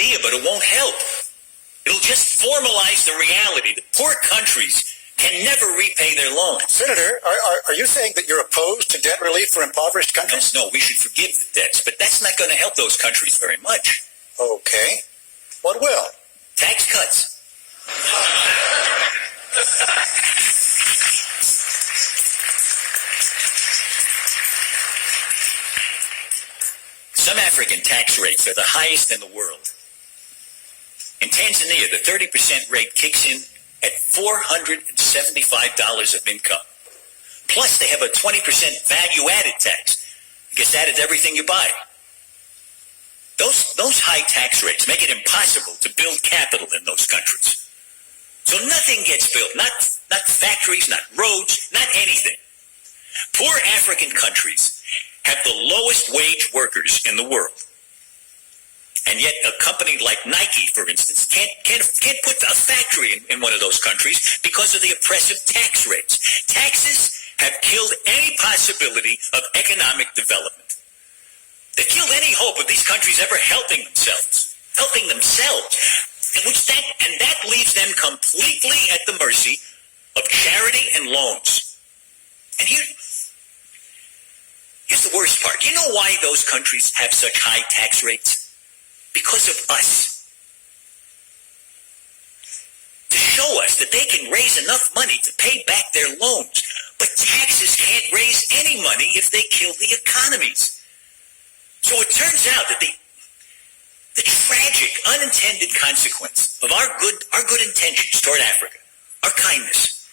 idea, but it won't help. It'll just formalize the reality that poor countries can never repay their loans. Senator, are you saying that you're opposed to debt relief for impoverished countries? No, we should forgive the debts, but that's not going to help those countries very much. Okay. What will? Tax cuts. Some African tax rates are the highest in the world. In Tanzania, the 30% rate kicks in at $475 of income. Plus, they have a 20% value-added tax. It gets added to everything you buy. Those high tax rates make it impossible to build capital in those countries. So nothing gets built, not factories, not roads, not anything. Poor African countries have the lowest wage workers in the world. And yet a company like Nike, for instance, can't put a factory in one of those countries because of the oppressive tax rates. Taxes have killed any possibility of economic development. They killed any hope of these countries ever helping themselves. And that leaves them completely at the mercy of charity and loans. And here's the worst part. Do you know why those countries have such high tax rates? Because of us. To show us that they can raise enough money to pay back their loans. But taxes can't raise any money if they kill the economies. So it turns out that the tragic, unintended consequence of our good intentions toward Africa, our kindness,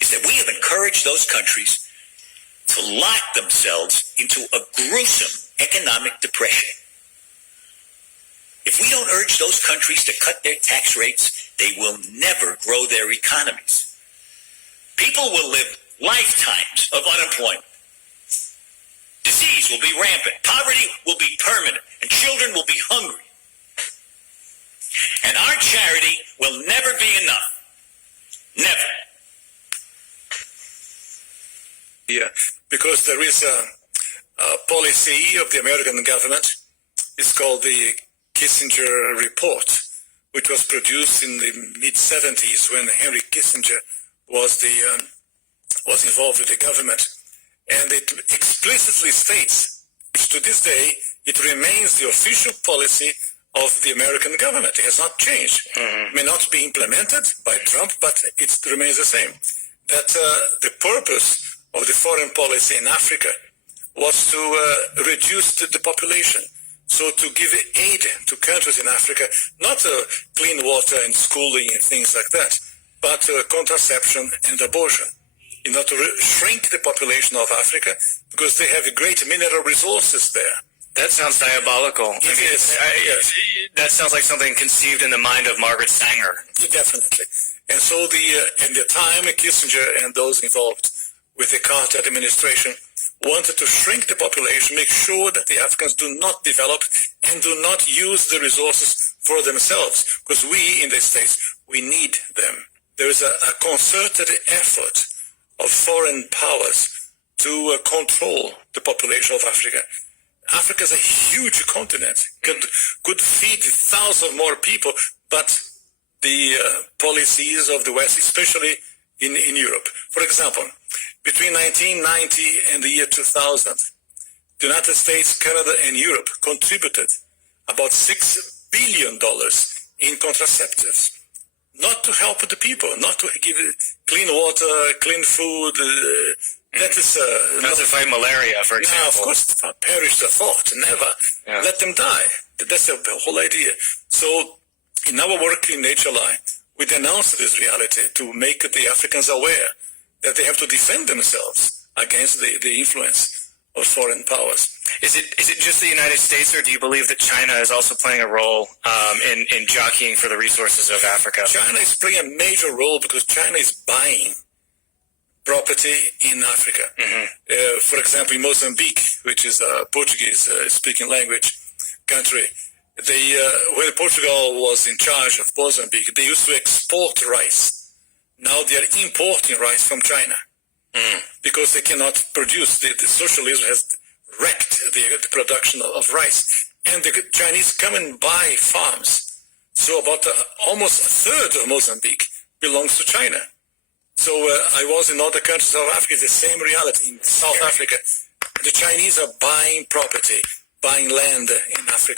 is that we have encouraged those countries to lock themselves into a gruesome economic depression. If we don't urge those countries to cut their tax rates, they will never grow their economies. People will live lifetimes of unemployment. Disease will be rampant. Poverty will be permanent. And children will be hungry. And our charity will never be enough. Never. Yeah, because there is a policy of the American government. It's called the Kissinger Report, which was produced in the mid-70s when Henry Kissinger was involved with the government. And it explicitly states, to this day, it remains the official policy of the American government. It has not changed. It may not be implemented by Trump, but it remains the same. That the purpose of the foreign policy in Africa was to reduce the population. So to give aid to countries in Africa, not clean water and schooling and things like that, but contraception and abortion, in order to shrink the population of Africa, because they have great mineral resources there. That sounds diabolical. That sounds like something conceived in the mind of Margaret Sanger. Definitely. And so in the time, Kissinger and those involved with the Carter administration wanted to shrink the population, make sure that the Africans do not develop and do not use the resources for themselves, because we in the States, we need them. There is a concerted effort of foreign powers to control the population of Africa. Africa is a huge continent, could feed thousands more people, but the policies of the West, especially in Europe. For example, between 1990 and the year 2000, the United States, Canada, and Europe contributed about $6 billion in contraceptives. Not to help the people, not to give clean water, clean food. That is not to fight malaria, for example. No, of course, perish the thought, never. Yeah. Let them die. That's the whole idea. So, in our work in HLI, we denounce this reality to make the Africans aware that they have to defend themselves against the influence of foreign powers. Is it just the United States, or do you believe that China is also playing a role in jockeying for the resources of Africa? China is playing a major role because China is buying property in Africa. Mm-hmm. For example, in Mozambique, which is a Portuguese-speaking language country, when Portugal was in charge of Mozambique, they used to export rice. Now they are importing rice from China. Because they cannot produce. The socialism has wrecked the production of rice. and the Chinese come and buy farms. So about almost a third of Mozambique belongs to China. So I was in other countries of Africa, the same reality. In South Africa, the Chinese are buying property, buying land in Africa.